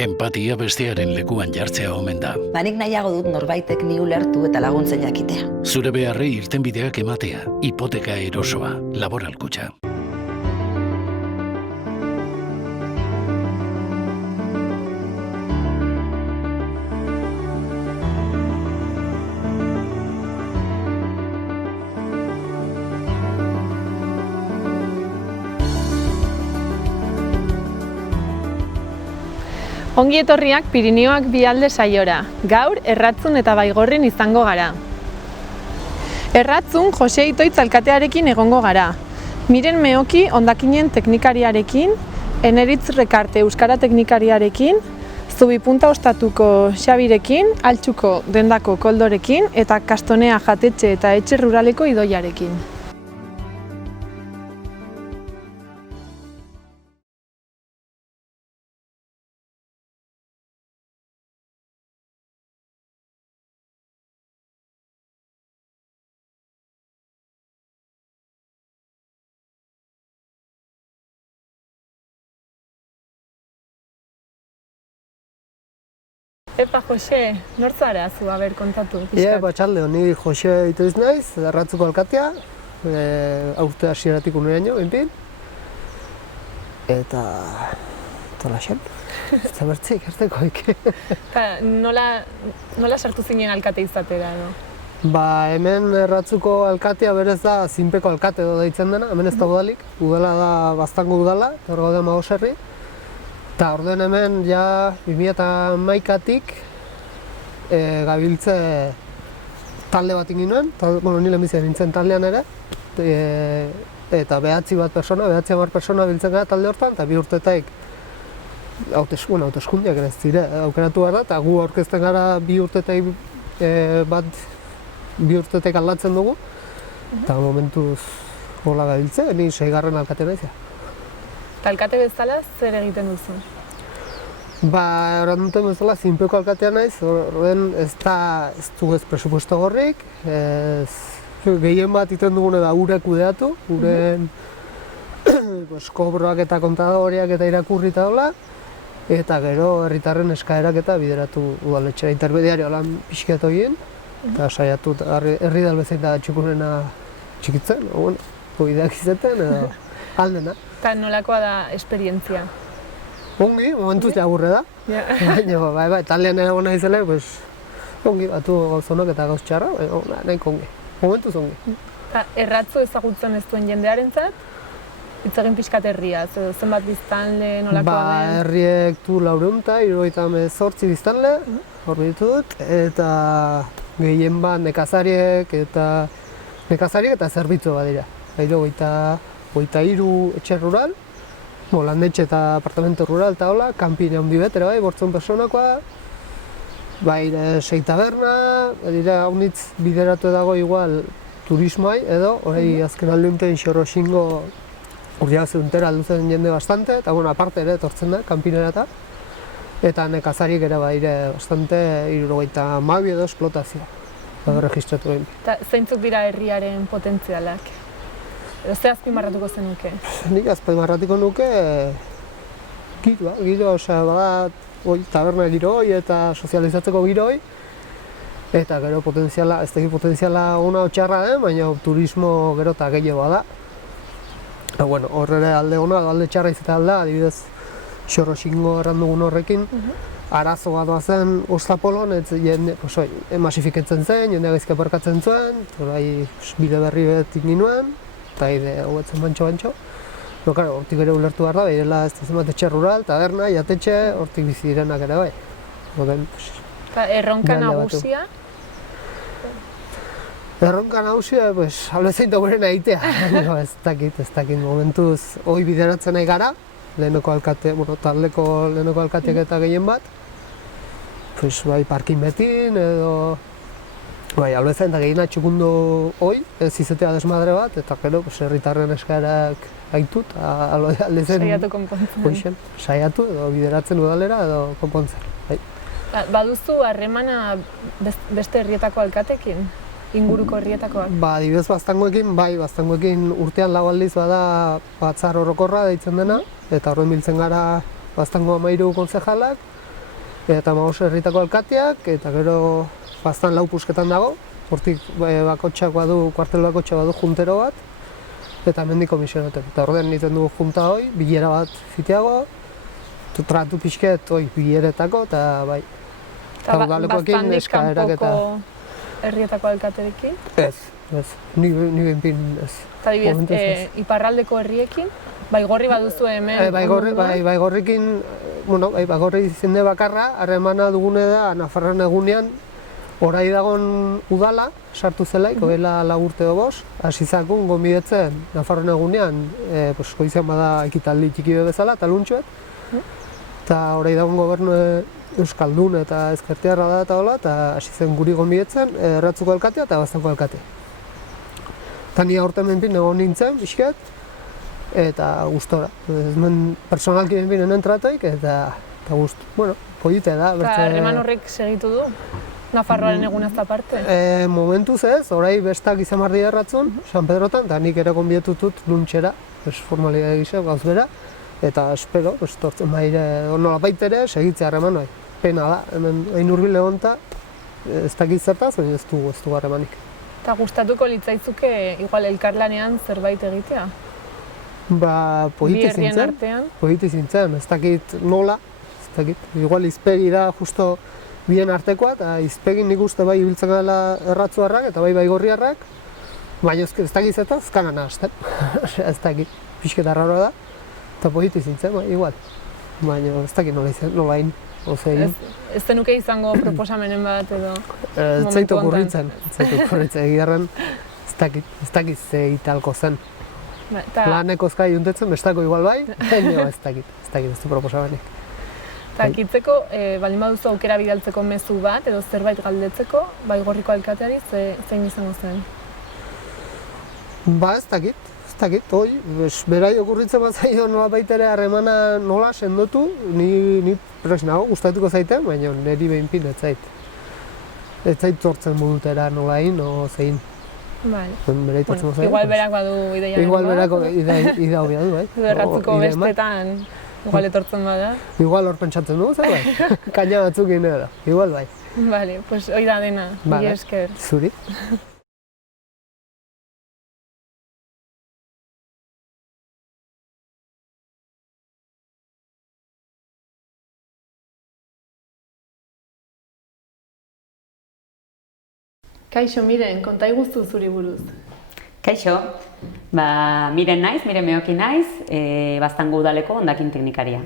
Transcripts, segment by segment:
Enpatia bestearen lekuan jartzea omen da. Nik nahiago dut norbaitek ni ulertu eta laguntzen jakitea. Zure beharrei irtenbideak ematea, hipoteka erosoa, Laboral Kutxa. Ongi etorriak Pirinioak Bialde saiora. Gaur Erratzun eta Baigorrin izango gara. Erratzun Jose Itoitz alkatearekin egongo gara. Miren Meoki hondakinen teknikariarekin, Eneritz Rekarte euskara teknikariarekin, Zubipunta ostatuko Xabirekin, Altxuko dendako Koldorekin eta Kastonea jatetxe eta etxe ruraleko Idoiarekin. Epa, Jose, nor zara zu, kontatu? Batxalde, ni Jose Itoitz naiz, Erratzuko alkatea, aurte hasieratik uneraino, enpin. Eta laxen, ez da bertze ikerteko ike. Nola sartu zinen alkate izatera, no? Hemen Erratzuko alkatea berez da zinpeko alkate edo deitzen dena, hemen ez da udalik. Udala da Baztango udala, eta hor gaude Magosherri. Eta orduen hemen ja 2011-tik gabiltze talde bat ingin nuen, ni lehenbizia nintzen taldean ere, eta 9 persona biltzen gara talde hortan, eta 2 urtetaik hauteskundeak ere ez dire aukeratu gara, eta gu aurkezten gara 2 urtetaik aldatzen dugu, eta momentuz hola gabiltze, ni 6. alkate naizia. Eta alkate bezala zer egiten duzu? Horan duten bezala zinpeko alkatea naiz, horren ez du ez presupuesto gorrik, gehien bat iten dugune da ure kudeatu, uren kobroak eta kontadoreak eta irakurri eta hola, eta gero herritarren eskaerak eta bideratu udaletxera intermediario lan pixkeat egin, eta saiatu herri dalbezein da txukunena txikitzen, ideak izeten edo aldena. Eta nolakoa da esperientzia? Ongi, momentuz jagurre da. Baina, taldean egon nahi zela, ongi, batu gauzonok eta gauz txarra, nahiko ongi. Momentuz ongi. Erratzu ezagutzen ez duen jendearentzat, hitz egin pixkat herriaz, edo zenbat biztanle, nolakoa den? Herriek du 478 biztanle, hor ditut, eta gehien bat nekazariek eta zerbitzu badira. Gero 23 etxe rural, landetxe eta apartamento rural eta hola, kanpine handi betera 800 personakoa, 6 taberna, haunitz bideratu dago igual turismoai edo, azken aldeunten Xorroxingo urriazeutera alduzen jende bastante, eta aparte ere etortzen da, kanpinera eta nekazariek ere bastante 72 edo esplotazioa, registratu egin. Eta zeintzuk dira herriaren potentzialak? Ze azpimarratuko zenuke? Nik azpimarratuko nuke giro, taberna giroi eta sozializatzeko giroi, eta gero potentziala, ez teki potentziala ona txarra den, baina turismo gero eta gehiago da. Horre alde ona, alde txarra izate alda, adibidez Xorroxingo errandugun horrekin, arazo bat doazen Ostapolon, emasifiketzen zen, jendea gaizka aparkatzen zuen, bide berri bet ingin eta hauetzen bantxo. Hortik ere ulertu behar da, behirela ez zenbat etxe rural, taberna, jatetxe, hortik bizi direnak ere bai. Eta erronka nagusia? Erronka nagusia, albezein gure egitea. Ez dakit, momentuz hoi bideratzen nahi gara, taldeko lehenoko alkateak eta gehien bat. Parkin betin edo albezain da gehiena txukundu hoi, ez izatea desmadre bat, eta gero herritarren eskaerak gaitu eta aldezen... Saiatu konpontzen. Saiatu edo bideratzen udalera edo konpontzen. Baduzu harremana beste herrietako alkatekin? Inguruko herrietakoak? Adibidez Baztangoekin urtean 4 aldiz bada batzar orokorra deitzen dena, eta horren biltzen gara Baztango 13 kontzejalak, eta 15 herritako alkateak, eta gero baztan 4 pusketan dago, hortik bakotxak badu, kuartel bakotxak badu juntero bat, eta hemendik komisionatek. Eta ordean egiten dugu junta hoi, bilera bat fiteago, tratu pixket bileretako, eta bai. Eta udalekoekin eskaerak eta... herrietako alkaterekin? Ez, ni benpin ez. Eta adibidez, iparraldeko herriekin? Baigorri baduzu hemen? Baigorrikin, Baigorri izende bakarra, harremana dugune da Nafarroan egunean, orai dagon udala, sartu zelaik, oela 4 urte edo 5, hasi zakun gonbidetzen Nafarroan egunean, goizean bada ekitaldi txiki bezala, eta luntxuet, eta orai dagon gobernu Euskaldun eta ezkertiarra da eta hola, eta hasi zen guri gonbidetzen, erratzuko alkatea eta baztanko alkatea. Eta ni aurten benpin egon nintzen, pixket, eta gustora. Hemen personalki benpin enen tratoik, eta polite da. Eta harreman horrek segitu du? Nafarroaren egunaz aparte? Momentuz ez, orai bestak izan barri erratzun, San Pedrotan, eta nik ere gonbidetutut luntxera, formalidade gisa, gauz bera, eta espero, tortzen baire, nola baitere, segitzea harreman hori. Pena da, hemen hain urbil egon eta ez dakit zertaz, baina ez du harremanik. Eta gustatuko litzaizuke igual elkarlanean zerbait egitea? Polite zintzen, ez dakit nola, ez dakit. Igual izpegi da justo bien artekoa, eta izpegin nik uste bai ibiltzen gala erratzuarrak eta bai baigorriarrak, baina ez dakit zertaz, kanan nahazten, ez dakit, pixketa arraroa da, eta polite zintzen, igual. Baina ez dakit nola hain. Ez zenuke izango proposamenen bat edo ez zaitu kurritzen, egiarren ez dakit ze italko zen. Laneko ezkai juntetzen, bestako igual bai, baina ez du proposamenik. Eta kitzeko, baldin baduzu aukera bidaltzeko mezu bat edo zerbait galdetzeko, Baigorriko alkateari zein izango zen? Ez dakit, berai okurritzen bat zaio nola baitere harremana nola sendotu, ni presnago gustatuko zaiten, baina niri behinpin ez zait. Ez zait zortzen modutera nola hain, o zein. Igual berak badu ideia. Igual berako idea hobia du, bai. Erratzuko bestetan, igual etortzen bada. Igual hor pentsatzen du, zer bai? Kaina batzukin edo, igual bai. Bale, pues hoi da dena, mila esker. Zuri. Kaixo, Miren, konta iguzu zuri buruz. Kaixo, Miren naiz, Miren Meoki naiz, Baztango udaleko hondakin teknikaria.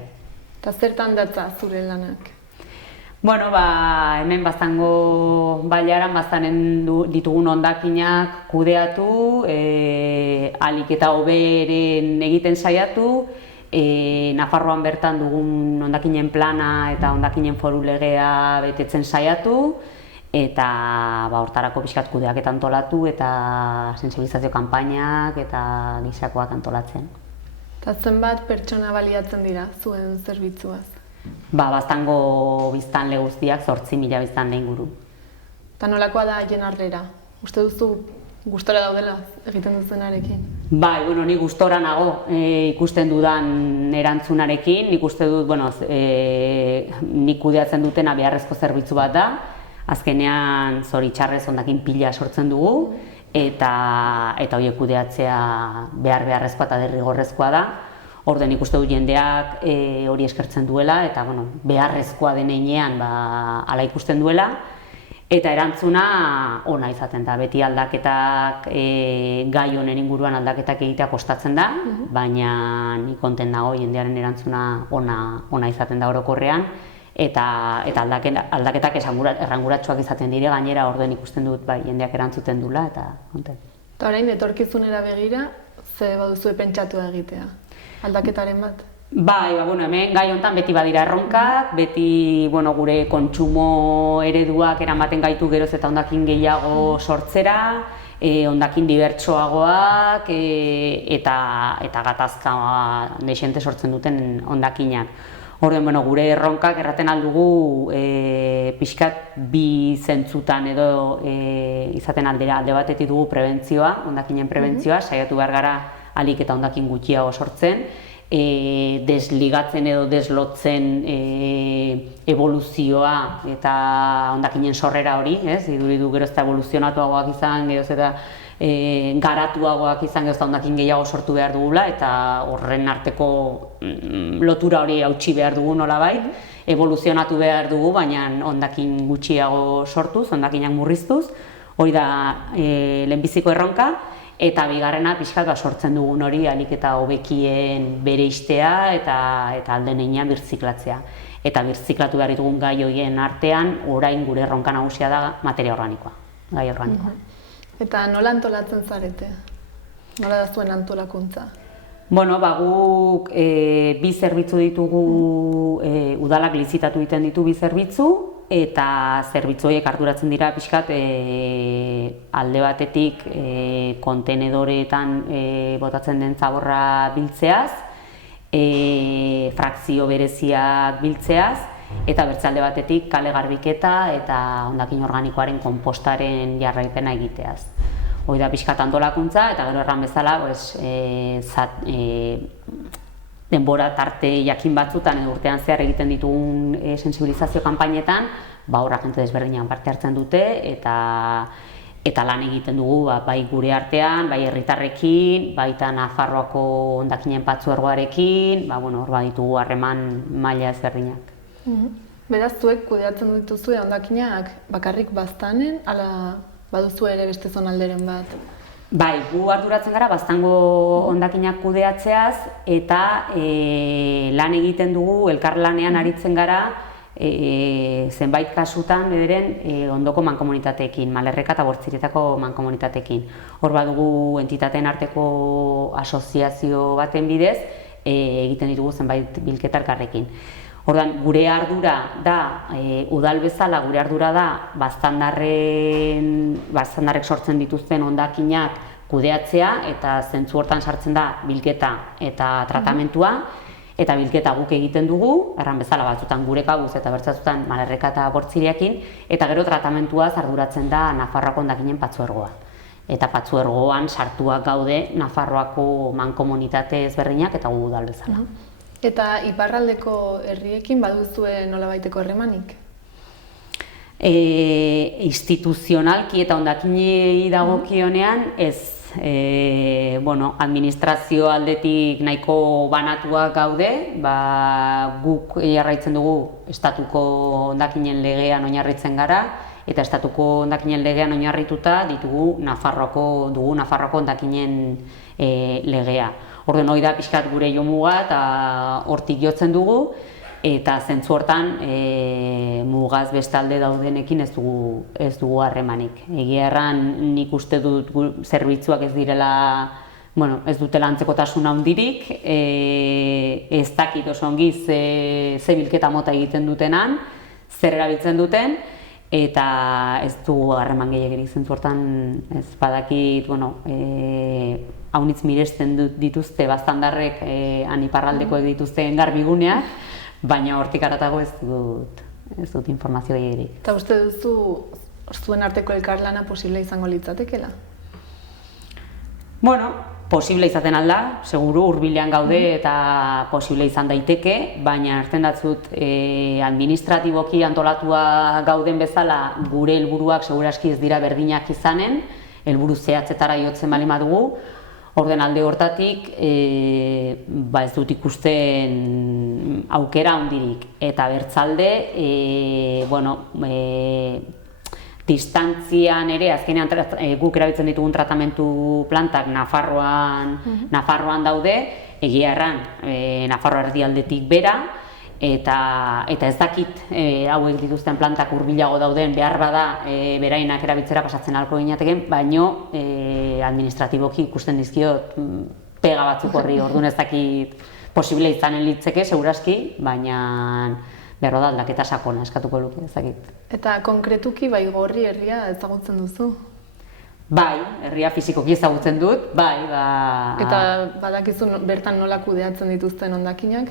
Eta zertan datza zure lanak? Hemen Baztango bailaran baztanen ditugun hondakinak kudeatu, ahalik eta hoberen egiten saiatu, Nafarroan bertan dugun hondakinen plana eta hondakinen foru legea betetzen saiatu, eta hortarako pixkat kudeak antolatu eta sensibilizazio kanpainak eta gisakoak antolatzen. Eta zenbat pertsona baliatzen dira zuen zerbitzuaz? Baztango biztanle guztiak 8.000 biztanle inguru. Eta nolakoa da haien harrera? Uste duzu gustora daudela egiten duzunarekin? Ni gustora nago ikusten dudan erantzunarekin. Nik uste dut, nik kudeatzen dutena beharrezko zerbitzu bat da. Azkenean zoritxarrez hondakin pila sortzen dugu eta horiek kudeatzea beharrezkoa eta derrigorrezkoa da. Orden ikuste du jendeak hori eskertzen duela eta beharrezkoa den heinean hala ikusten duela eta erantzuna ona izaten da. Beti aldaketak, gai honen inguruan aldaketak egitea kostatzen da, baina nik konten nago jendearen erantzuna ona izaten da orokorrean. Eta aldaketak erranguratsuak izaten dire, gainera orden ikusten dut jendeak erantzuten dula eta konten. Eta orain etorkizunera begira, ze baduzue pentsatu egitea? Aldaketaren bat? Hemen gai honetan beti badira erronkak, beti gure kontsumo ereduak eramaten gaitu geroz eta hondakin gehiago sortzera, hondakin dibertsoagoak eta gatazka desente sortzen duten hondakinak. Gure erronkak erraten aldugu pixkat bi zentzutan edo izaten aldera. Alde batetik dugu prebentzioa, hondakinen prebentzioa, saiatu behar gara ahalik eta hondakin gutxiago sortzen. desligatzen edo deslotzen evoluzioa eta hondakinen sorrera hori, ez? Iduridu gero ez da evoluzionatuagoak izan, gero ez da garatuagoak izan, gero ez da hondakin gehiago sortu behar dugula, eta horren arteko lotura hori hautsi behar dugu nolabait, evoluzionatu behar dugu, baina hondakin gutxiago sortuz, hondakinak murriztuz, hori da lehenbiziko erronka, eta bigarrena pixkat sortzen dugun hori ahalik eta hobekien bereiztea eta alden heinean birziklatzea. Eta birziklatu behar ditugun gai horien artean, orain gure erronka nagusia da materia organikoa, gai organikoa. Eta nola antolatzen zarete? Nola da zuen antolakuntza? Bueno, guk bi zerbitzu ditugu, udalak lizitatu egiten ditu bi zerbitzu, eta zerbitzu horiek arduratzen dira pixkat alde batetik kontenedoreetan botatzen den zaborra biltzeaz, frakzio bereziak biltzeaz, eta bertze alde batetik kale garbiketa eta hondakin organikoaren konpostaren jarraipena egiteaz. Hori da pixkat antolakuntza, eta gero erran bezala denbora tarte jakin batzutan edo urtean zehar egiten ditugun sensibilizazio kanpainetan, hor agente desberdinak parte hartzen dute eta lan egiten dugu bai gure artean, bai herritarrekin, baita Nafarroako hondakinen patzuergoarekin, hor baditugu harreman maila ezberdinak. Beraz, zuek kudeatzen dituzue hondakinak bakarrik baztanen, ala baduzu ere beste zonalderen bat? Bai, gu arduratzen gara baztango hondakinak kudeatzeaz eta lan egiten dugu, elkarlanean aritzen gara zenbait kasutan bederen ondoko mankomunitateekin, Malerreka eta Bortziretako mankomunitateekin. Hor badugu entitateen arteko asoziazio baten bidez egiten ditugu zenbait bilketa elkarrekin. Orduan, gure ardura da, udal bezala gure ardura da baztandarrek sortzen dituzten hondakinak kudeatzea eta zentzu hortan sartzen da bilketa eta tratamentua, eta bilketa guk egiten dugu, erran bezala batzutan gure kabuz eta bertzatzutan Malerreka eta Bortziriakin, eta gero tratamentuaz arduratzen da Nafarroako hondakinen patzuergoa. Eta patzuergoan sartuak gaude Nafarroako mankomunitate ezberdinak eta gu udal bezala. Eta iparraldeko herriekin baduzue nolabaiteko harremanik? Instituzionalki eta hondakinei dagokionean ez. Administrazio aldetik nahiko banatuak gaude, guk jarraitzen dugu estatuko hondakinen legean oinarritzen gara, eta estatuko hondakinen legean oinarrituta ditugu Nafarroako hondakinen legea. Orduan, hori da pixkat gure jomuga eta hortik jotzen dugu, eta zentzu hortan mugaz bestalde daudenekin ez dugu harremanik. Egia erran nik uste dut zerbitzuak ez dutela antzekotasun handirik, ez dakit oso ongi ze bilketa mota egiten dutenan, zer erabiltzen duten, eta ez dugu harreman gehiagirik zentzu hortan ez badakit, haunitz miresten dituzte baztandarrek iparraldekoek dituzten garbiguneak, baina hortik haratago ez dut informazio gehiagirik. Eta uste duzu zuen arteko elkarlana posible izango litzatekeela? Posible izaten alda, seguru hurbilean gaude eta posible izan daiteke, baina hartzen datzut administratiboki antolatua gauden bezala gure helburuak seguraski ez dira berdinak izanen, helburu zehatzetara jotzen baldin badugu. Orden alde hortatik ez dut ikusten aukera handirik, eta bertzalde distantzian ere azkenean guk erabiltzen ditugun tratamentu plantak Nafarroan daude, egia erran Nafarroa erdialdetik bera, eta ez dakit hauek dituzten plantak hurbilago dauden behar bada berainak erabiltzera pasatzen ahalko ginateken, baino administratiboki ikusten dizkiot pega batzuk horri, orduan ez dakit posible izanen litzeke, seguraski, baina behar da aldaketa sakona eskatuko luke, ez dakit. Eta konkretuki Baigorri herria ezagutzen duzu? Bai, herria fisikoki ezagutzen dut, bai. Eta badakizu bertan nola kudeatzen dituzten hondakinak?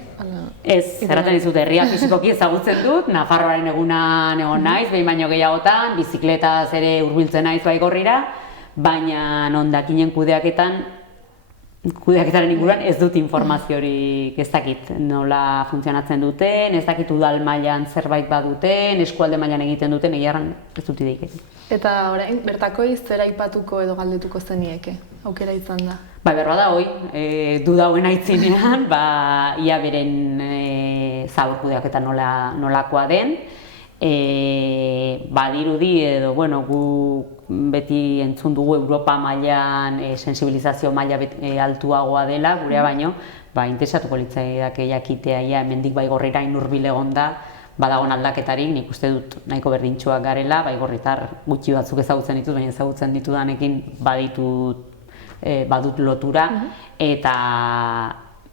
Ez, zerraten dizut, herria fisikoki ezagutzen dut, Nafarroaren egunan egon naiz, behin baino gehiagotan, bizikletaz ere hurbiltzen naiz Baigorrira, baina hondakinen kudeaketan kudeaketaren inguruan ez dut informaziorik, ez dakit nola funtzionatzen duten, ez dakit udal mailan zerbait baduten, eskualde mailan egiten duten, egiarran ez dut ideik. Eta orain, bertakoi zera aipatuko edo galdetuko zenieke, aukera izan da? Berba da, dudauen aitzinean, ia beren zabor kudeaketa nolakoa den, badirudi edo, gu beti entzun dugu Europa mailan sensibilizazio maila altuagoa dela, gurea baino, interesatuko litzaidake jakitea hemendik Baigorrira hurbil egonda, badagon aldaketarik, nik uste dut nahiko berdintsuak garela, Baigorritar gutxi batzuk ezagutzen ditut, baina ezagutzen ditudanekin badut lotura, eta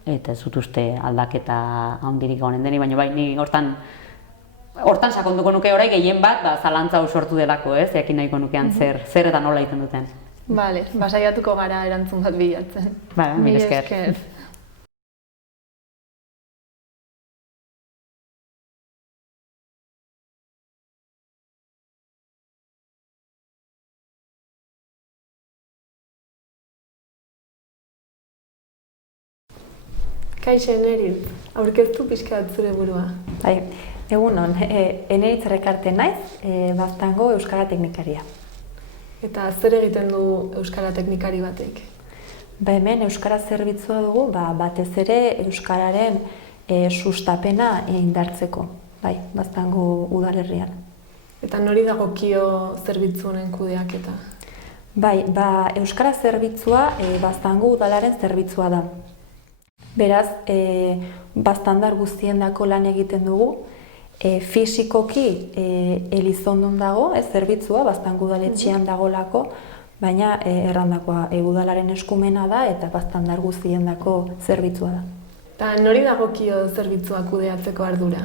ez dut uste aldaketa handirik honen deni, baina bai, hortan sakonduko nuke orai gehien bat, zalantza sortu delako, jakin nahiko nukean zer eta nola egiten duten. Bale, saiatuko gara erantzun bat bilatzen. Mila esker. Kaixo Eneritz, aurkeztu pixka bat zure burua. Egunon, Eneritz Rekarte naiz, Baztango euskara teknikaria. Eta zer egiten du euskara teknikari batek? Hemen euskara zerbitzua dugu, batez ere euskararen sustapena indartzeko, Baztango udalerrian. Eta nori dagokio zerbitzu honen kudeaketa? Euskara zerbitzua Baztango udalaren zerbitzua da. Beraz, Baztandar guztiendako lan egiten dugu, fisikoki Elizondon dago, zerbitzua, Baztango udaletxean dagolako, baina errandakoa udalaren eskumena da eta Baztandar guztiendako zerbitzua da. Eta nori dagokio zerbitzua kudeatzeko ardura?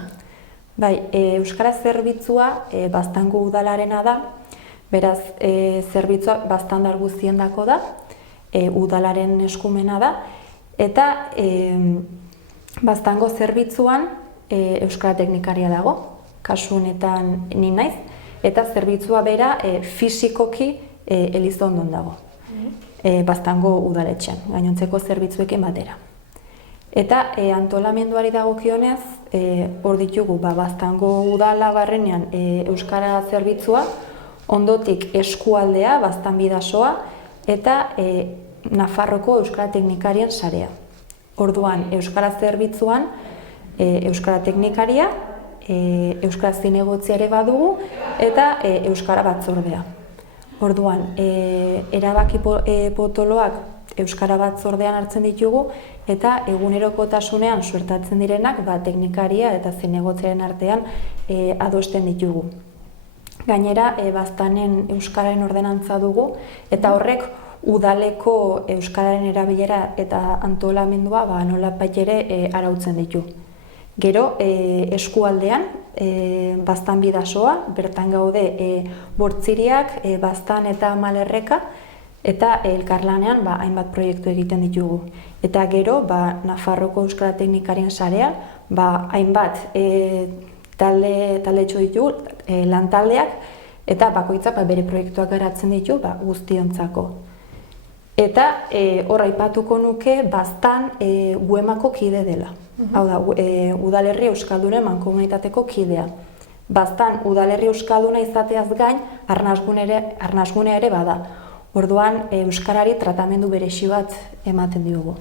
Euskara zerbitzua Baztango udalarena da, beraz, zerbitzua Baztandar guztiendako da, udalaren eskumena da, eta Baztango zerbitzuan euskara teknikaria dago, kasu honetan ni naiz, eta zerbitzua bera fisikoki Elizondon dago, Baztango udaletxean, gainontzeko zerbitzuekin batera. Eta antolamenduari dagokionez, hor ditugu Baztango udala barrenean euskara zerbitzua, ondotik eskualdea, Baztanbidasoa, eta Nafarroko euskara teknikarien sarea. Orduan, euskara zerbitzuan, euskara teknikaria, euskara zinegotzi ere badugu, eta euskara batzordea. Orduan, erabaki potoloak euskara batzordean hartzen ditugu, eta egunerokotasunean suertatzen direnak teknikaria eta zinegotziaren artean adosten ditugu. Gainera, Baztanen euskararen ordenantza dugu, eta horrek udaleko euskararen erabilera eta antolamendua nolabait ere arautzen ditu. Gero, eskualdean, Baztanbidasoa, bertan gaude Bortziriak, Baztan eta Malerreka, eta elkarlanean hainbat proiektu egiten ditugu. Eta gero, Nafarroko euskara teknikarien sarea, hainbat talde ditugu, lantaldeak, eta bakoitzak bere proiektuak garatzen ditu guztiontzako. Eta hor aipatuko nuke Baztan Uemako kide dela. Hau da, udalerri euskaldunen mankomunitateko kidea. Baztan udalerri euskalduna izateaz gain, arnasgunea ere bada. Orduan, euskarari tratamendu berezi bat ematen diogu.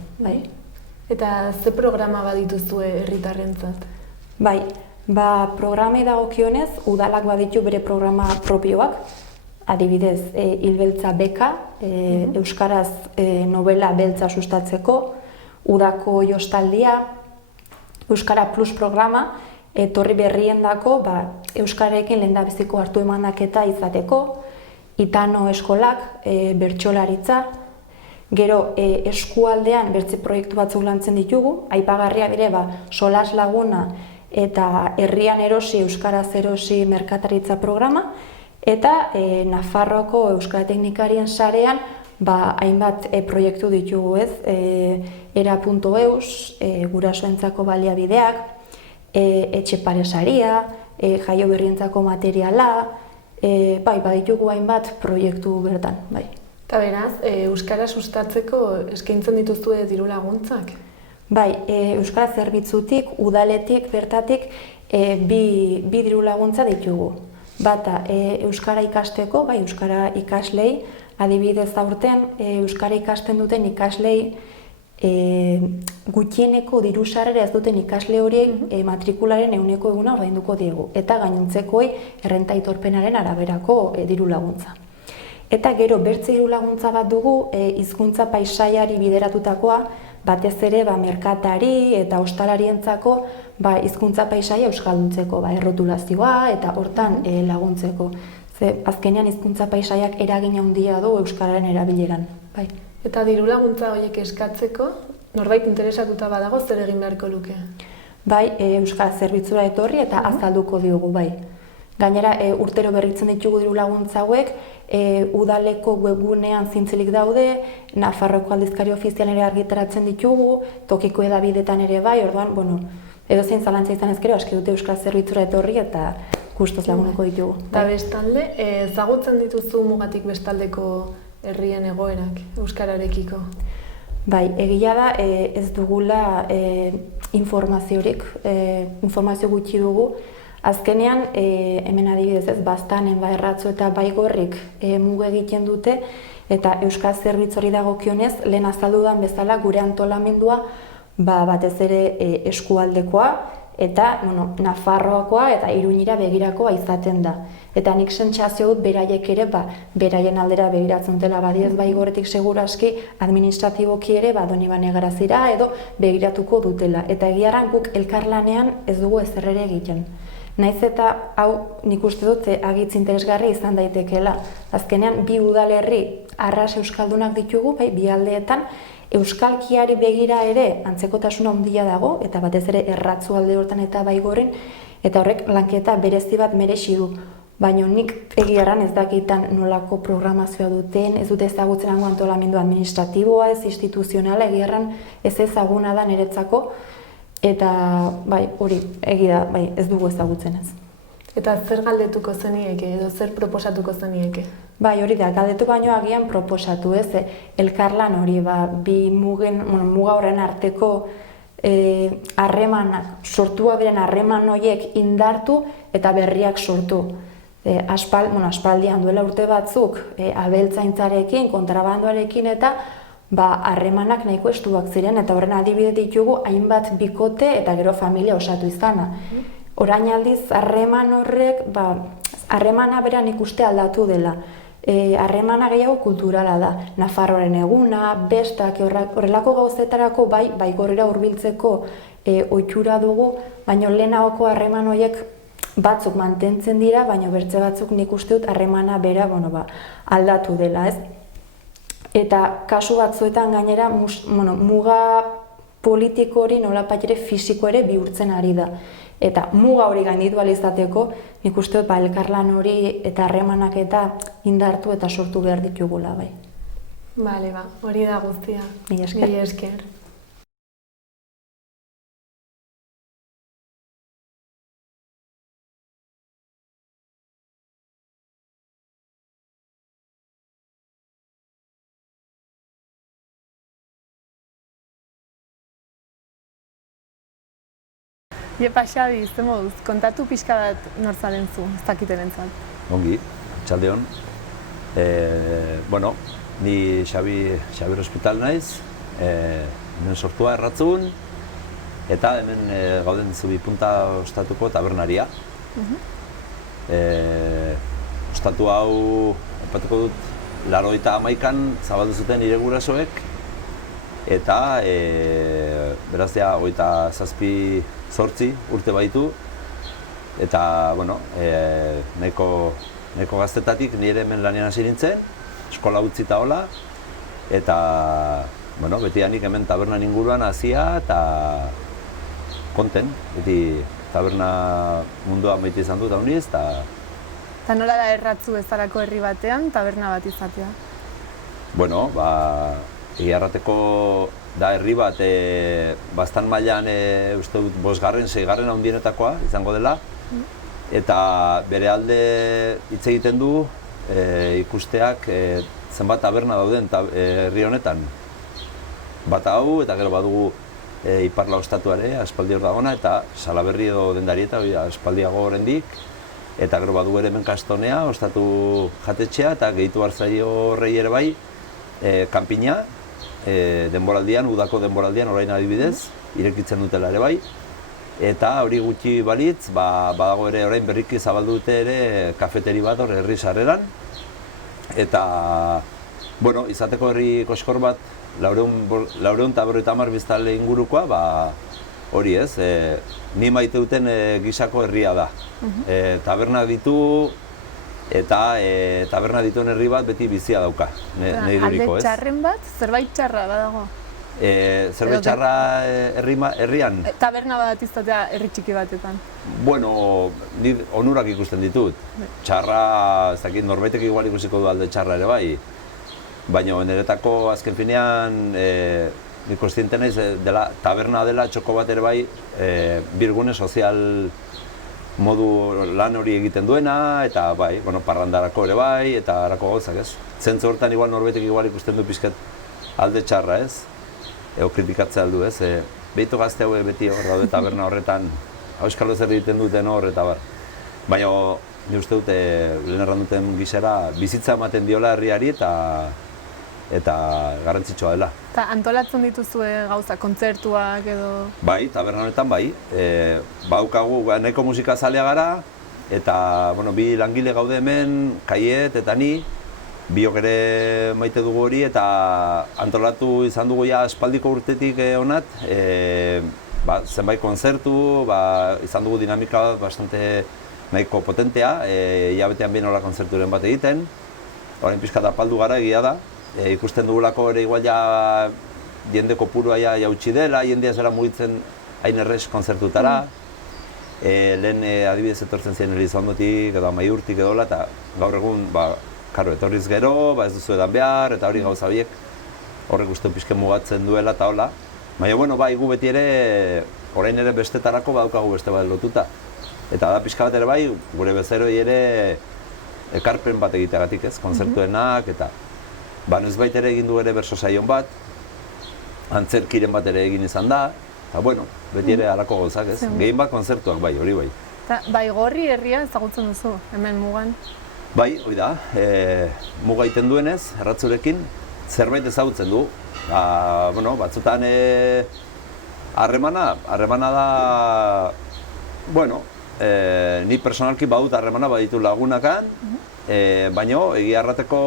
Eta ze programa badituzue herritarrentzat? Programei dagokionez, udalak baditu bere programa propioak. Adibidez, Hilbeltza beka, euskaraz novela beltza sustatzeko, udako jostaldia, Euskara Plus programa, etorri berriendako euskararekin lehendabiziko hartu emandaketa izateko, Itano eskolak, bertsolaritza, gero eskualdean bertze proiektu batzuk lantzen ditugu, aipagarria bire solas laguna eta herrian erosi, euskaraz erosi merkataritza programa, eta Nafarroako euskara teknikarien sarean hainbat proiektu ditugu era.eus, gurasoentzako baliabideak, etxepare saria, jaio berrientzako materiala, baditugu hainbat proiektu bertan. Eta beraz, euskara sustatzeko eskaintzen dituzue diru laguntzak? Bai, euskara zerbitzutik, udaletik, bertatik, bi diru laguntza ditugu. Bata, euskara ikasteko, bai, euskara ikaslei, adibidez aurten, euskara ikasten duten ikaslei gutxieneko diru sarrera ez duten ikasle horiek matrikularen 100% ordainduko diegu, eta gainontzekoei errenta aitorpenaren araberako diru laguntza. Eta gero, bertze diru laguntza bat dugu, hizkuntza paisaiari bideratutakoa, batez ere merkatari eta ostalarientzako hizkuntza paisaia euskalduntzeko, errotulazioa eta hortan laguntzeko. Ze azkenean hizkuntza paisaiak eragina handia du euskararen erabileran. Bai. Eta diru laguntza horiek eskatzeko, norbait interesatuta badago zer egin beharko luke? Bai, euskara zerbitzura etorri eta azalduko diogu, bai. Gainera, urtero berritzen ditugu diru laguntza hauek, udaleko webgunean zintzilik daude, Nafarroako aldizkari ofizialean ere argitaratzen ditugu, tokiko edabidetan ere bai, orduan, edozein zalantza izan ezkero, aski dute euskara zerbitzura etorri eta gustuz laguneko ditugu. Eta bestalde, ezagutzen dituzu mugatik bestaldeko herrien egoerak euskararekiko? Bai, egia da ez dugula informaziorik, informazio gutxi dugu. Azkenean, hemen adibidez ez, Baztanen, Erratzu eta Baigorrik muga egiten dute, eta euskara zerbitzori dagokionez, lehen azaldudan bezala gure antolamendua batez ere eskualdekoa, eta Nafarroakoa eta Iruñera begirakoa izaten da. Eta nik sentsazio dut beraiek ere beraien aldera begiratzen dela, badiez Baigorretik seguraski administratiboki ere Donibane Garazira edo begiratuko dutela. Eta egiarran guk elkarlanean ez dugu ezer ere egiten. Naiz eta hau nik uste dut agitz interesgarri izan daitekeela. Azkenean bi udalerri arras euskaldunak ditugu, bi aldeetan, euskalkiari begira ere antzekotasuna handia dago, eta batez ere Erratzu alde hortan eta Baigorren, eta horrek lanketa berezi bat merezi du. Baina nik egiarran ez dakitan nolako programazioa duten, ez dute ezagutzen hango antolamendu administratiboa, ez instituzionala, egiarran ez ezaguna da niretzako, eta hori egia ez dugu ezagutzen ez. Eta zer galdetuko zenieke edo zer proposatuko zenieke? Bai, hori da, galdetu baino agian proposatu ez, elkarlan hori, bi muga horren arteko harremanak, sortua beren harreman horiek indartu eta berriak sortu. Aspaldian duela urte batzuk abeltzaintzarekin, kontrabandoarekin eta harremanak nahiko estuak ziren, eta horren adibide ditugu hainbat bikote eta gero familia osatu izana. Orain aldiz, harreman horrek, harremana beran ikuste aldatu dela. Harremana gehiago kulturala da. Nafarroaren eguna, bestak, horrelako gauzetarako Baigorrera hurbiltzeko ohitura dugu, baina lehenagoko harreman horiek batzuk mantentzen dira, baina bertze batzuk nik uste dut harremana bera aldatu dela, ez? Eta kasu batzuetan gainera muga politiko hori nolapait ere fisiko ere bihurtzen ari da. Eta muga hori gainditu ahal izateko, nik uste dut elkarlan hori eta harremanak eta indartu eta sortu behar ditugula bai. Bale, hori da guztia. Mila esker. Iepa, Xabi, ze moduz, kontatu pixka bat nortzaren zu, ez dakiten entzat. Ongi, txaldeon. Ni Xabier Hospital naiz, hemen sortua Erratzun, eta hemen gauden Zubipunta ostatuko tabernaria. Ostatu hau, aipatuko dut, 81an zabaldu zuten nire gurasoek, eta beraz 27 urte baitu, eta nahiko gaztetatik nire hemen lanean hasi nintzen, eskola utzita hola, eta betianik hemen tabernan inguruan hasia eta konten, beti taberna mundua maite izan dut hauniz, Eta nola da Erratzu bezalako herri batean taberna bat izatea? Egiarrateko da herri bat Baztan mailan uste dut 5., 6. handienetakoa izango dela, eta bere alde hitz egiten du ikusteak zenbat taberna dauden herri honetan. Bata hau, eta gero badugu Iparla ostatuare, aspaldi hor dagona, eta Salaberri edo Dendarieta, aspaldiago oraindik. Eta gero badugu ere hemen Kastonea, ostatu jatetxea, eta gehitu hartzaio horrei ere bai, kanpina, denboraldian, udako denboraldian, orain adibidez, irekitzen dutela ere bai. Eta hori gutxi balitz, badago ere orain berriki zabaldu dute ere kafeteri bat hor herri sarreran. Eta, bueno, izateko herri koskor bat, 450 biztanle ingurukoa, hori ez, ni maite duten gisako herria da. Taberna ditu, eta taberna dituen herri bat beti bizia dauka, nahi duriko, ez? Alde txarren bat, zerbait txarra badago? Zerbait txarra herrian? Taberna bat izatea herri txiki batetan. Bueno, ni onurak ikusten ditut. Txarra, ez dakit, norbaitek igual ikusiko du alde txarra ere bai. Baina niretako azken finean, nik kontziente naiz dela, taberna dela txoko bat ere bai, birgune sozial modu lan hori egiten duena, eta bai, bueno, parrandarako ere bai, eta harako gauzak, ez? Zentzu hortan igual norbaitek igual ikusten du pizkat alde txarra, ez? Ego kritikatzea aldu, ez? Behitu gazte hau beti hor daude taberna horretan, auskalo zer egiten duten hor, eta bar. Baina, ni uste dute, lehen erranduten gizera, bizitza ematen diola herriari eta garrantzitsua dela. Eta antolatzen dituzue gauza, kontzertuak edo... Bai, taberna honetan bai. Baukagu, nahiko musikazalea gara, eta, bueno, bi langile gaude hemen, Kaiet eta ni, biok ere maite dugu hori, eta antolatu izan dugu ja aspaldiko urtetik honat, zenbait kontzertu, izan dugu dinamika bat bastante nahiko potentea, hilabetean behin hola kontzerturen bat egiten. Orain pixka apaldu gara egia da, ikusten dugulako ere igual ja jende kopurua jautsi dela, jendea zera mugitzen hain errez kontzertutara. Lehen adibidez etortzen ziren Elizondotik edo Amaiurtik edola, eta gaur egun, karo, etorriz gero, ez duzu edan behar, eta hori gauza horiek horrek uste pixken mugatzen duela eta hola. Baina, bueno, gu beti ere, orain ere bestetarako badaukagu beste bat lotuta. Eta da pixka bat ere bai, gure bezeroi ere ekarpen bat egiteagatik ez, kontzertuenak, eta noiz ere egin du ere berso saion bat, antzerkiren bat ere egin izan da, eta bueno, beti ere halako gauzak ez, gehien bat kontzertuak bai, hori bai. Eta Baigorri herria ezagutzen duzu, hemen mugan? Bai, hori da, muga egiten duenez, erratzurekin, zerbait ezagutzen du. Bueno, batzutan harremana da, bueno, ni personalki badut harremana baditu lagunakan, baina egia errateko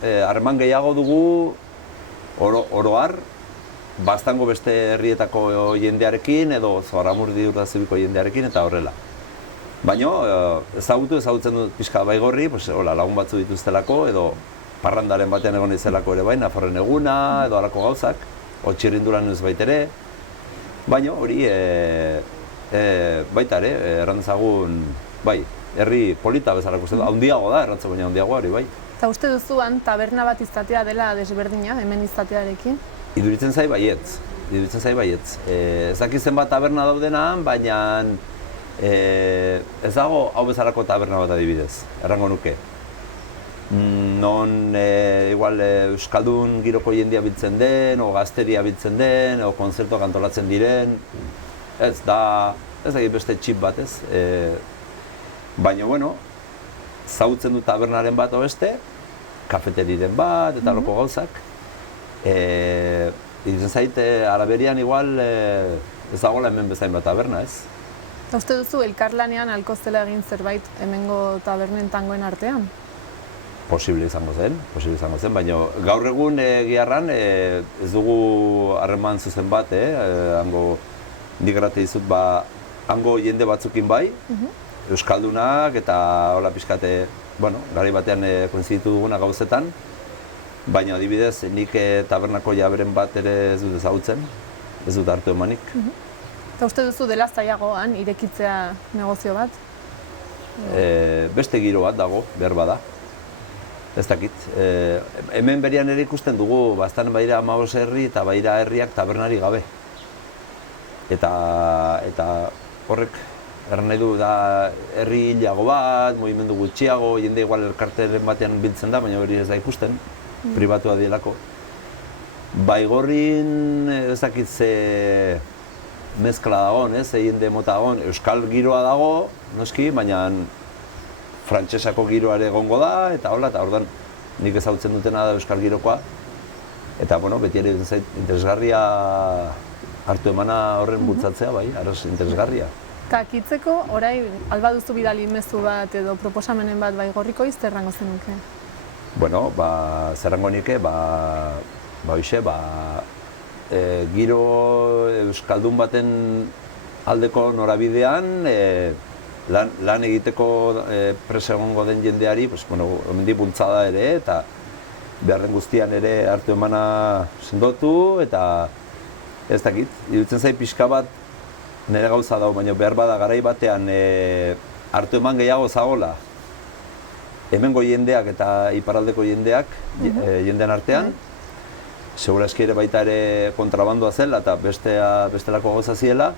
harreman gehiago dugu oroar, bastango beste herrietako jendearekin edo Zoramurdi Urdazibiko jendearekin eta horrela. Baina ezagutzen dut pixka Baigorri, lagun batzu dituztelako edo parrandaren batean egon izelako ere bai, Nafarren eguna edo halako gauzak, Txirrinduran ez baitere. Baina hori baita ere, errantzagun, bai, herri polita bezalako uste du, handiago da, errantzagun baina handiago hori bai. Eta uste duzuan taberna bat izatea dela desberdina, hemen izatearekin? Iduritzen zai baietz. Ez dakizen bat taberna daudenan, baina ez dago hau bezalako taberna bat adibidez, errango nuke. Non igual euskaldun giroko jendea biltzen den, o gazteria biltzen den, o konzertuak antolatzen diren. Ez dakit beste txip bat ez. Baina, bueno, zautzen du tabernaren bat oeste, kafeteriren bat eta loko gauzak. Iruditzen zait, Araberian igual ez dagoela hemen bezain bat taberna ez. Eta uste duzu elkarlanean alkoztela egin zerbait hemengo tabernen tangoen artean? Posible izango zen, baina gaur egun giarran ez dugu harreman zuzen bat, hango nik errate dizut, hango jende batzukin bai, euskaldunak eta hola pixkate, bueno, gari batean koinziditu duguna gauzetan, baina adibidez nik tabernako jaberen bat ere ez dut ezagutzen, ez dut hartu emanik. Eta uste duzu dela zailagoan irekitzea negozio bat? Beste giro bat dago, behar bada. Ez dakit. Hemen berian ere ikusten dugu, bastan baira 15 herri eta baira herriak tabernari gabe. Eta horrek erran nahi du da herri hilago bat, mugimendu gutxiago, jende igual elkarteren batean biltzen da, baina hori ez da ikusten. pribatua dielako. Baigorrin ez dakit ze mezkla dagoen, jende mota dagoen, euskal giroa dago, noski, baina frantsesako giroa ere egongo da, eta hola, eta orduan nik ezagutzen dutena da euskal girokoa. Eta, bueno, beti ere interesgarria hartu emana horren bultzatzea, bai, aros interesgarria. Eta kitzeko, orai, alba duzu bidali mezu bat edo proposamenen bat Baigorriko zer errango zenuke? Bueno, zerrango nike, giro euskaldun baten aldeko norabidean, lan egiteko presa egongo den jendeari, hemendik bultzada ere, eta behar den guztian ere hartu emana sendotu, eta ez dakit, iruditzen zait pixka bat nire gauza dago, baina behar bada garai batean hartu eman gehiago zagola hemengo jendeak eta iparraldeko jendeak, jendean artean, segurazki ere baita ere kontrabandoa zela eta bestelako gauza ziela.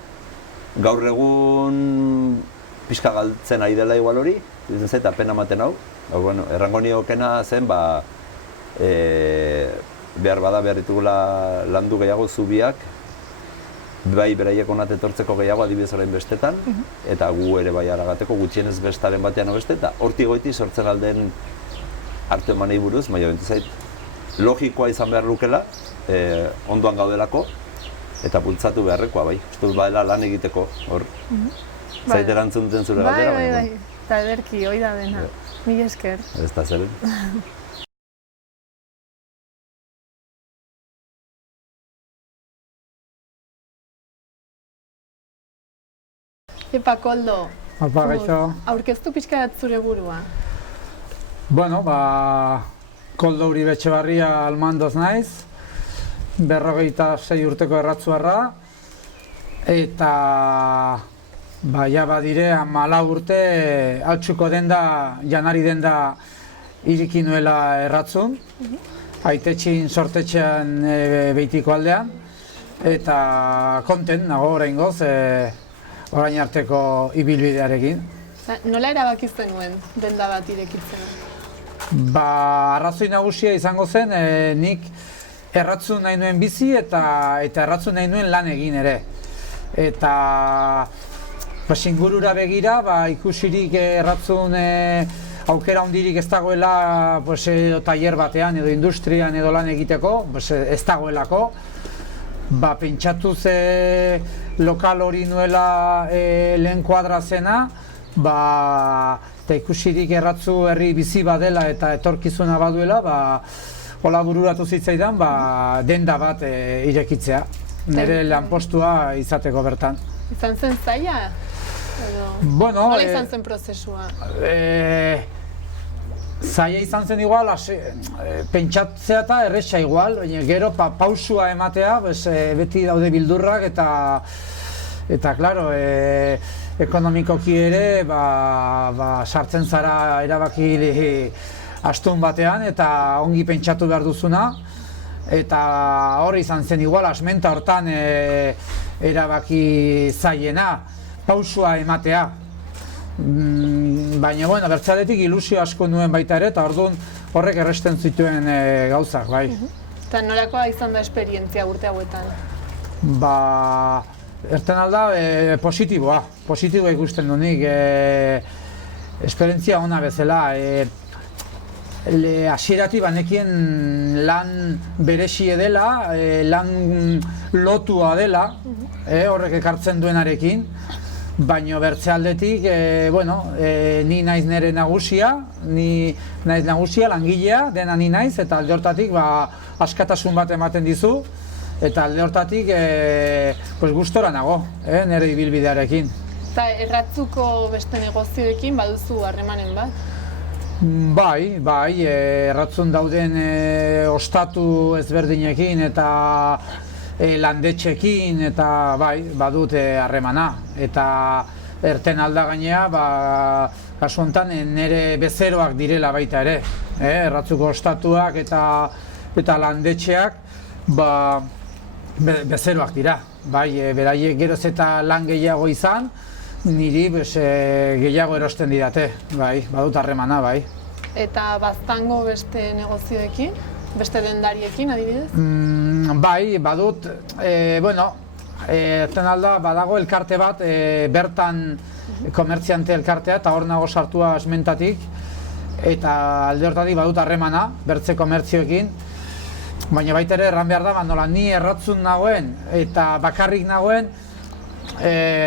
Gaur egun pixka galtzen ari dela igual hori, iruditzen zait, apena ematen hau. Errango niokena zen, behar ditugula landu gehiago zubiak, bai beraiek onat etortzeko gehiago adibidez orain bestetan, eta gu ere bai aragateko gutxienez bestaren batean beste, eta hortik goiti sortzen alden hartu emanei buruz, baina bentu zait, logikoa izan behar lukela, ondoan gaudelako, eta bultzatu beharrekoa bai, uste dut baela lan egiteko, hor, zait erantzun duten zure galdera, baina. Bai, eta ederki, hoi da dena, mila esker. Ez da zeren. Epa, Koldo, Apa, gaixo. aurkeztu pixka bat zure burua. Bueno, Koldo Uribe Etxebarria almandoz naiz, 46 urteko erratzuarra, eta ja badire 14 urte altxuko denda, janari denda iriki nuela erratzun, aitetxin sortetxean Beitiko aldean, eta konten nago oraingoz, orain arteko ibilbidearekin. Nola erabakizten nuen denda bat irekitzen? Arrazoi nagusia izango zen, nik erratzun nahi nuen bizi eta erratzun nahi nuen lan egin ere. Eta ingurura begira, ikusirik erratzun aukera handirik ez dagoela edo tailer batean edo industrian edo lan egiteko, ez dagoelako. Pentsatu ze lokal hori nuela lehen kuadra zena, eta ikusirik erratzu herri bizi badela eta etorkizuna baduela, hola bururatu zitzaidan denda bat irekitzea, nire lanpostua izateko bertan. Izan zen zaila? Nola izan zen prozesua? Zaila izan zen igual, pentsatzea eta erresa igual, gero pausua ematea, beti daude bildurrak eta klaro, ekonomikoki ere sartzen zara erabaki astun batean eta ongi pentsatu behar duzuna, eta hori izan zen igual, asmenta hortan erabaki zailena, pausua ematea. Baina, bertzaletik ilusio asko nuen baita ere, eta orduan horrek erresten zituen gauzak, bai. Eta nolakoa izan da esperientzia urte hauetan? Erten alda, positiboa ikusten du nik, esperientzia ona bezala. Hasierati banekien lan beresie dela, lan lotua dela, horrek ekartzen duenarekin. Baina bertze aldetik, ni naiz nire nagusia, langilea, dena ni naiz, eta alde hortatik askatasun bat ematen dizu, eta alde hortatik gustora nago, nire ibilbidearekin. Eta erratzuko beste negozioekin baduzu harremanen bat? Bai, erratzun dauden ostatu ezberdinekin eta landetxekin eta badut harremana. Eta erten alda gainea, kasu honetan nire bezeroak direla baita ere. Erratzuko ostatuak eta landetxeak bezeroak dira. Beraiek geroz eta lan gehiago izan, niri gehiago erosten didate, badut harremana, bai. Eta baztango beste negozioekin? Beste dendariekin, adibidez? Bai, badut, erten alda, badago elkarte bat, bertan komertziante elkartea, eta hor nago sartua esmentatik, eta alde hortatik badut harremana, bertze komertzioekin, baina baita ere erran behar da, nola ni erratzun nagoen, eta bakarrik nagoen,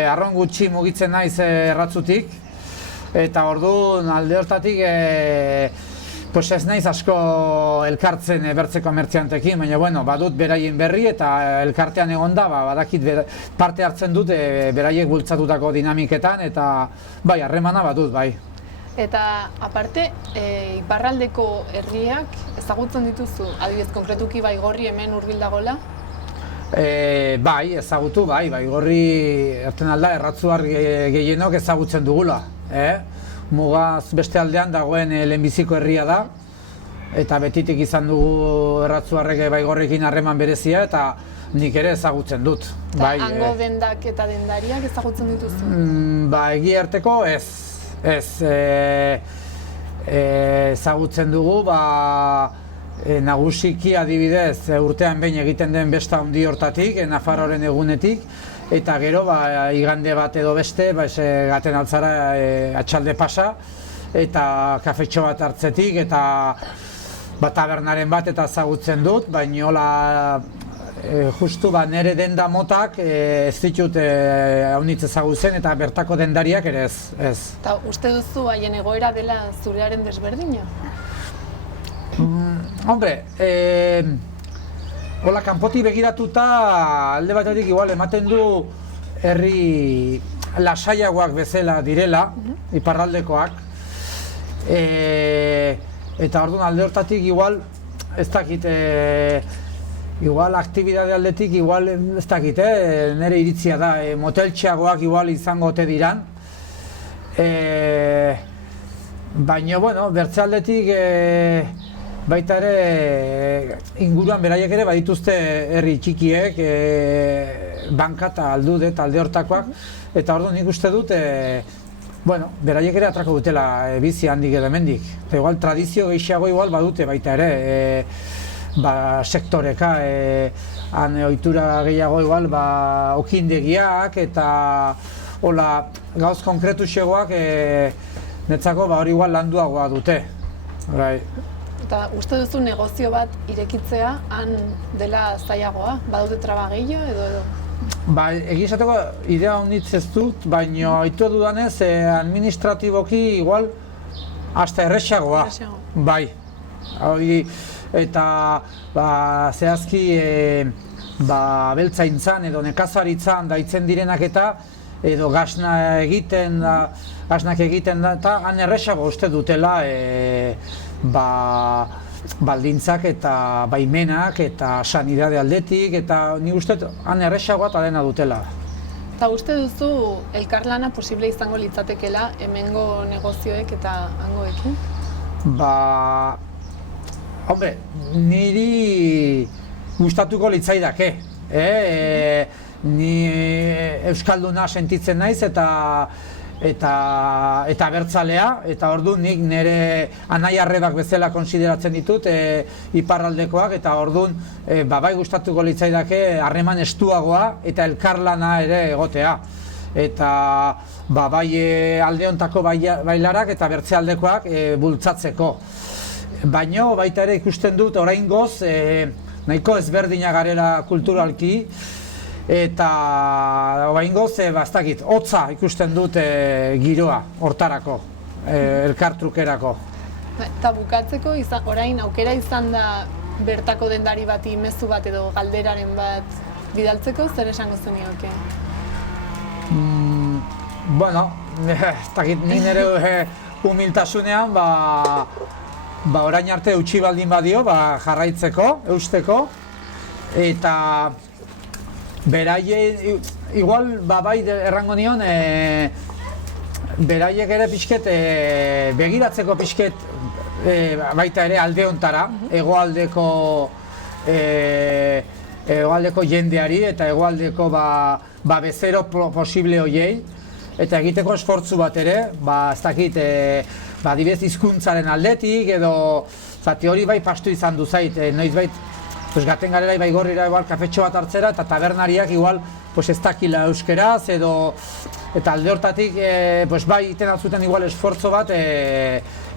arron gutxi mugitzen naiz erratzutik, eta orduan alde hortatik pues ez naiz asko elkartzen bertze komertziantekin, baina bueno, badut beraien berri eta elkartean egonda, badakit parte hartzen dut beraiek bultzatutako dinamiketan eta bai, harremana badut, bai. Eta aparte, iparraldeko herriak ezagutzen dituzu, adibidez konkretuki Baigorri hemen hurbil dagoela? Bai, ezagutu, Baigorri erten alda erratzuar gehienok ezagutzen dugula. Mugaz beste aldean dagoen lehenbiziko herria da, eta betitik izan dugu erratzuarrek Baigorrekin harreman berezia, eta nik ere ezagutzen dut. Eta hango dendak eta dendariak ezagutzen dituzu? Egia arteko ez. Ezagutzen dugu, nagusiki adibidez urtean behin egiten den besta handi hortatik, Nafarroaren egunetik, eta gero igande bat edo beste, gaten altzara atxalde pasa, eta kafetxo bat hartzetik, eta tabernaren bat eta ezagutzen dut, baina hola justu nire denda motak ez ditut haunitz ezagutzen eta bertako dendariak ere ez. Eta uste duzu haien egoera dela zurearen desberdina? Hombre, hola, kanpotik begiratuta alde batetik igual ematen du herri lasaiagoak bezala direla, iparraldekoak, eta orduan alde hortatik igual ez dakit, igual aktibidade aldetik igual ez dakit, nire iritzia da, moteltxeagoak igual izango ote diran, baina bueno, bertze aldetik baita ere inguruan beraiek ere badituzte herri txikiek, banka eta aldude eta alde hortakoak, eta orduan nik uste dut beraiek ere atrako dutela bizi handik edo hemendik. Eta igual tradizio gehiago igual badute baita ere, sektoreka, han ohitura gehiago igual okindegiak eta hola gauz konkretu xegoak netzako hori igual landuagoa dute. Eta uste duzu negozio bat irekitzea han dela zailagoa? Badute traba gehiago edo? Egia esateko idea honitz ez dut, baina aitu dudanez administratiboki igual hasta erresagoa. Bai. Eta zehazki beltzaintzan edo nekazaritzan daitzen direnak edo gasnak egiten da eta han erresago uste dutela baldintzak eta baimenak eta sanidade aldetik eta nik uste han erresagoa eta dena dutela. Eta uste duzu elkarlana posible izango litzatekela hemengo negozioek eta hangoekin? Hombre, niri gustatuko litzaidake. Ni euskalduna sentitzen naiz eta bertzalea, eta orduan nik nire anai-arrebak bezala konsideratzen ditut iparraldekoak, eta orduan bai gustatuko litzaidake harreman estuagoa eta elkarlana ere egotea. Eta bai aldeontako bailarak eta bertzealdekoak bultzatzeko. Baina baita ere ikusten dut oraingoz nahiko ezberdina garela kulturalki, eta oraingoz bastakit hotza ikusten dut giroa hortarako, elkartrukerako. Eta bukatzeko orain aukera izan da bertako dendari bati mezu bat edo galderaren bat bidaltzeko, zer esango zenioke? Bueno, ez dakit ni nire humiltasunean orain arte eutsi baldin badio jarraitzeko, eusteko, eta beraiek, igual bai errango nion, beraiek ere pixket, begiratzeko pixket baita ere alde hontara, hegoaldeko jendeari eta hegoaldeko bezero posible hoiei, eta egiteko esfortzu bat ere, ez dakit, adibidez hizkuntzaren aldetik, edo zati hori bai pastu izan du zait, noizbait gaten garela ibai gorrira igual kafetxo bat hartzera eta tabernariak igual ez dakila euskeraz edo eta alde hortatik bai iten altzuten igual esfortzo bat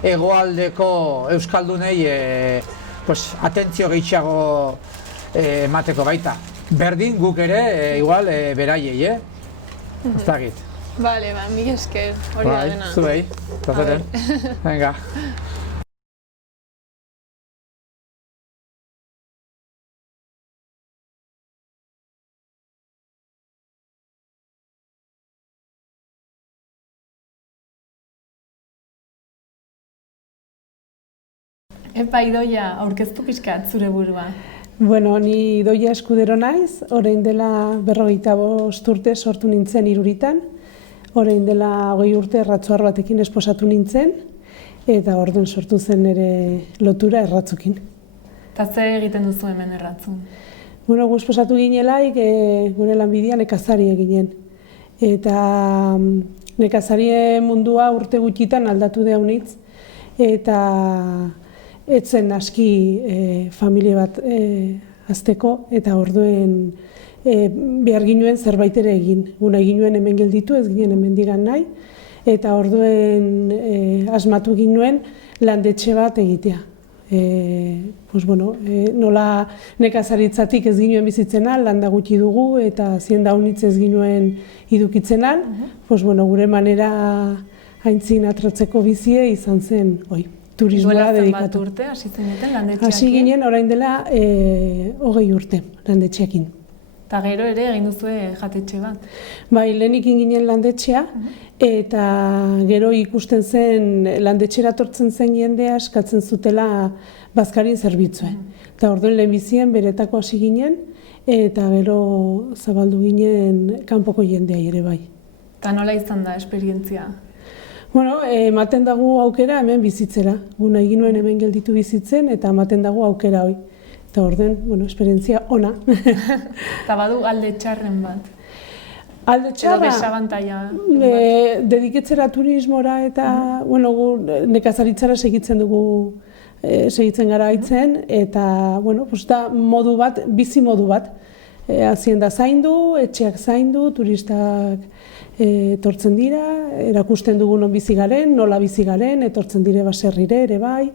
hegoaldeko euskaldunei atentzio gehiago emateko baita. Berdin guk ere igual beraiei, ez dakit. Bale, mila esker, hori da dena. Zuei, plazaten. Venga. Epa, Idoia, aurkeztu pixkat zure burua. Bueno, ni Idoia Eskudero naiz, orain dela 45 urte sortu nintzen Iruritan, orain dela 20 urte erratzuar batekin esposatu nintzen, eta orduan sortu zen ere lotura erratzukin. Eta ze egiten duzu hemen erratzun? Bueno, gu esposatu ginelaik, gure lanbidea nekazari eginen. Eta nekazari mundua urte gutxitan aldatu da honitz, eta etzen aski familia bat azteko, eta orduen behar ginuen zerbait ere egin. Guna ginuen hemen gelditu, ez ginen hemen digan nahi, eta orduen asmatu ginuen landetxe bat egitea. Nola nekazaritzatik ez ginen bizitzen al, landa gutxi dugu, eta zienda honitz ez ginen idukitzen al, gure manera haintzin atratzeko bizie izan zen, turismoa dedikatu. Zenbat urte hasi zineten landetxeakin? Hasi ginen orain dela 20 urte landetxeakin. Eta gero ere egin duzue jatetxe bat? Bai, lehenik ginen landetxea, eta gero ikusten zen landetxera tortzen zen jendea eskatzen zutela bazkarien zerbitzue. Eta orduan lehenbizien beretako hasi ginen, eta gero zabaldu ginen kanpoko jendea ere bai. Eta nola izan da esperientzia? Bueno, ematen dago aukera hemen bizitzera. Gu nahi ginuen hemen gelditu bizitzen eta ematen dago aukera hoi. Eta orden, esperientzia ona. Eta badu alde txarren bat? Alde txarra? Edo desabantaia? Dediketzera turismora eta, gu nekazaritzara segitzen dugu, segitzen gara haitzen, eta, da modu bat, bizi modu bat. Hazienda zaindu, etxeak zaindu, turistak etortzen dira, erakusten dugu non bizi garen, nola bizi garen, etortzen dire baserrire ere bai,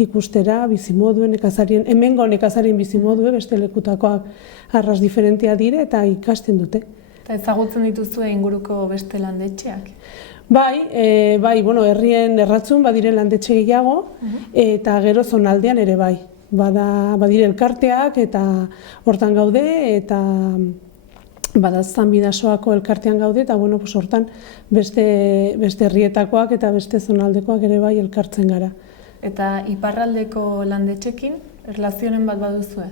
ikustera, bizimoduen, hemengo nekazarien bizimodue, beste lekutakoak arras diferentia dire eta ikasten dute. Eta ezagutzen dituzue inguruko beste landetxeak? Bai, herrien erratzun badire landetxe gehiago, eta gero zonaldean ere bai. Badire elkarteak eta hortan gaude, eta bada Zanbidasoako elkartean gaude, eta hortan beste herrietakoak eta beste zonaldekoak ere bai elkartzen gara. Eta iparraldeko landetxekin, erlazionen bat baduzue?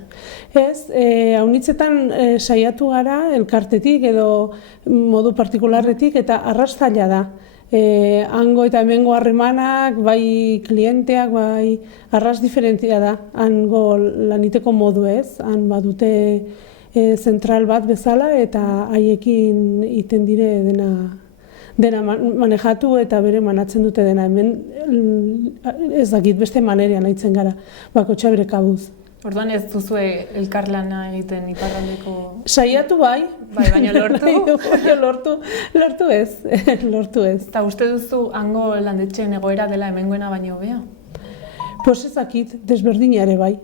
Ez, haunitzetan saiatu gara elkartetik edo modu partikularretik, eta arrastaila da. Hango eta hemengo harremanak, bai klienteak, bai arras diferentzia da, hango laniteko modu ez, han badute zentral bat bezala eta haiekin iten dire dena manejatu eta bere manatzen dute dena. Hemen ez dakit beste manerean aitzen gara, bakotxa bere kabuz. Orduan ez duzue elkarlana egiten iparraldeko... Saiatu bai. Baina lortu? Lortu ez. Eta uste duzu hango landetxeen egoera dela hemengoena baino hobea? Pues ez dakit, desberdina ere bai.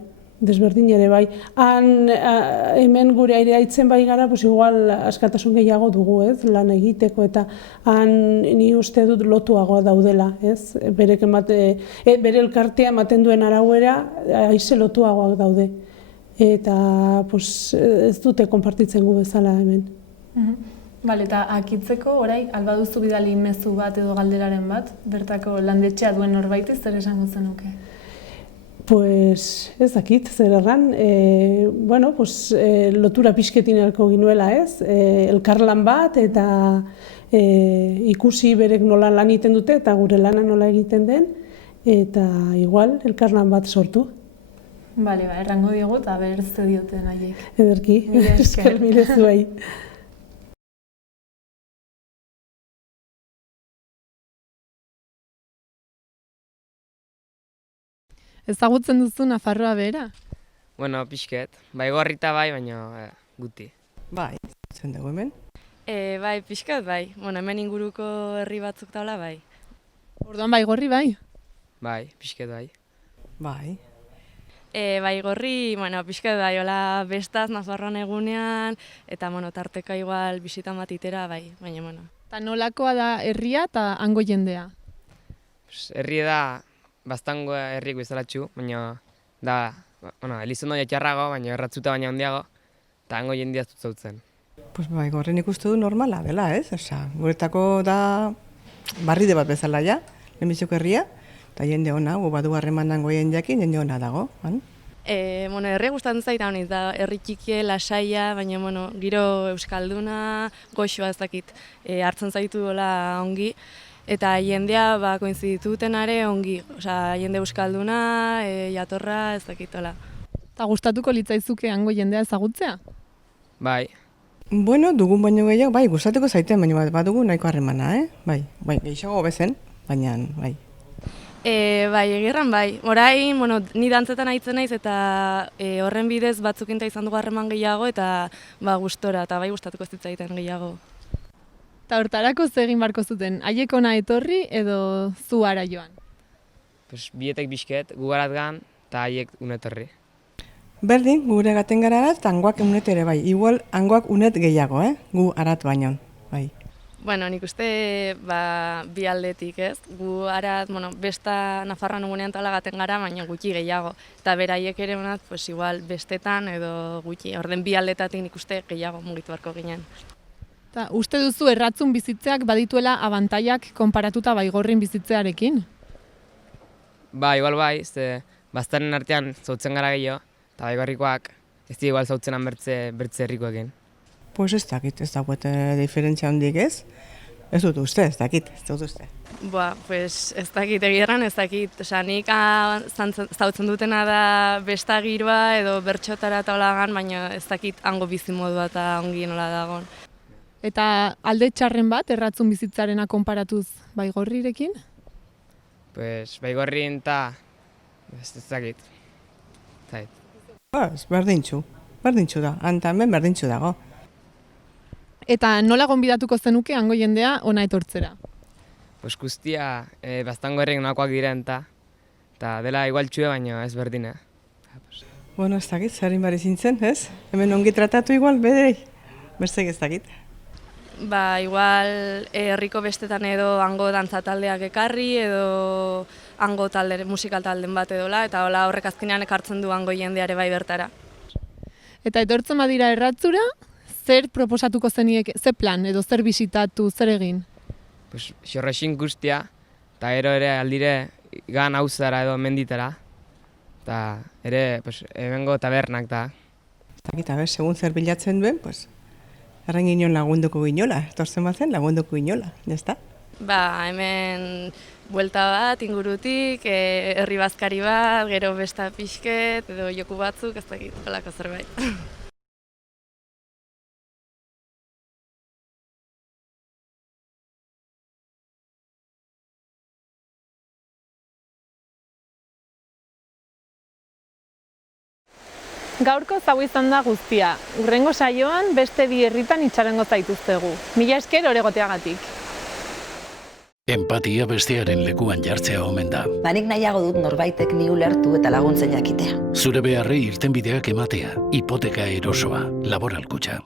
Hemen gure aire aitzen bai gara, igual askatasun gehiago dugu, ez, lan egiteko, eta ni uste dut lotuagoa daudela, ez, bere elkartea ematen duen arauera, aize lotuagoak daude, eta ez dute konpartitzen gu bezala hemen. Bale, eta akitzeko, orai, albaduzu bidali mezu bat edo galderaren bat, bertako landetxea duen norbaitiz, zer esango zenuke? Pues ez dakit, zer erran, lotura pixketin elko ginuela ez, elkarlan bat eta ikusi berek nola lan egiten dute eta gure lana nola egiten den, eta igual elkarlan bat sortu. Bale, errango diogu eta ber ze dioten haiek. Ederki, esker mile zuei. Ezagutzen duzu Nafarroa bera? Bueno, pixket. Baigorrita bai, baina guti. Bai, zen dugu hemen. Bai, pixkat bai. Bueno, hemen inguruko herri batzuk daula bai. Orduan Baigorri bai? Bai, pixket bai. Bai. Baigorri, bueno, pixkat bai, hola bestaz, Nafarroan egunean, eta, bueno, tarteka igual bisitan bat itera bai, baina, bueno. Eta nolakoa da herria eta hango jendea? Herri da, bastango herriko izalatxu, baina da, bueno, Elizondo jatxarrago, baina erratzuta baina handiago, eta hango jendea zutzautzen. Pues Baigorri nik uste du normala dela, ez? Osa, guretako da barride bat bezala ja, lehenbiziko herria, eta jende ona, gu badu harremandango jendeakin, jende ona dago. Bueno, herria gustatzen zaita honiz, da herri txikie, lasaia, baina, bueno, giro euskalduna, goxoa ez dakit, hartzen zaitu dola ongi, eta jendea ba, koinzidituten are ongi, osea, jende euskalduna, jatorra ez dakit dola. Eta gustatuko litzaizuke hango jendea ezagutzea? Bai. Bueno, dugun baino gehiago, bai, gustatuko zaiten, baina badugu nahiko harremana, bai, gehiago bezen, baina, bai. Bai, egirran bai. Orain, bueno, ni dantzetan aitzen naiz eta horren bidez batzukinta izan dugu harreman gehiago eta ba gustora eta bai gustatuko zitzaiten gehiago. Eta hortarako ze egin barko zuten, haiek ona etorri edo zu hara joan? Pues bietek bizket, gugarat gan, eta haiek unetorri. Berdin, gure gaten gara eta hangoak unet ere bai. Igual hangoak unet gehiago, gu arat baino, bai. Bueno, nik uste bi aldetik, ez? Gu arat, bueno, besta Nafarroan egunean tala gaten gara, baina gutxi gehiago. Eta beraiek ere honat, pues igual bestetan edo gutxi. Orden bi aldetatik nik uste gehiago mugitu beharko ginen. Eta uste duzu erratzun bizitzeak badituela abantaiak konparatuta Baigorrin bizitzearekin? Ba, igual bai, ze baztaren artean zautzen gara gehiago, eta Baigorrikoak ez dira igual zautzenan bertze herrikoekin. Pues ez dakit, ez dagoet diferentzia handik ez. Ez dut uste, ez dakit, ez dut uste. Pues ez dakit, egirran ez dakit. Osa, nik zautzen dutena da besta giroa edo bertxotara eta holagan, baina ez dakit hango bizimodua eta ongi nola dagoen. Eta alde txarren bat, erratzun bizitzarena konparatuz Baigorrirekin? Pues Baigorrin eta ez dakit. Ez berdintxu da, hantamen berdintxu dago. Eta nola gonbidatuko zenuke hango jendea ona etortzera? Pues guztia bastango herrik nakoak diren eta dela igual txue baina ez berdine. Bueno, ez dakit, zerin bari zintzen, ez? Hemen ongi tratatu igual, bedei, berzek ez dakit. Ba, igual herriko bestetan edo hango dantza taldeak ekarri edo hango musikal talden bat edola, eta hola horrek azkenean ekartzen du hango jendeare bai bertara. Eta etortzen badira erratzura, zer proposatuko zeniek, ze plan edo zer bisitatu, zer egin? Pues xorrexin guztia, eta gero ere aldire gan hauzara edo menditara, eta ere hemengo tabernak da. Ez dakit, segun zer bilatzen duen, pues, erren ginen lagunduko ginola, etortzen bazen lagunduko ginola, jazta? Ba, hemen buelta bat, ingurutik, herri bazkari bat, gero besta pixket, edo joku batzuk, ez dakit, holako zerbait. Gaurko zau izan da guztia. Hurrengo saioan beste bi herritan itxarongo zaituztegu. Mila esker oregoteagatik. Empatia bestearen lekuan jartzea omen da. Banik nahiago dut norbaitek ni ulertu eta laguntzen jakitea. Zure beharrei irtenbideak ematea. Hipoteka erosoa. Laboral Kutxa.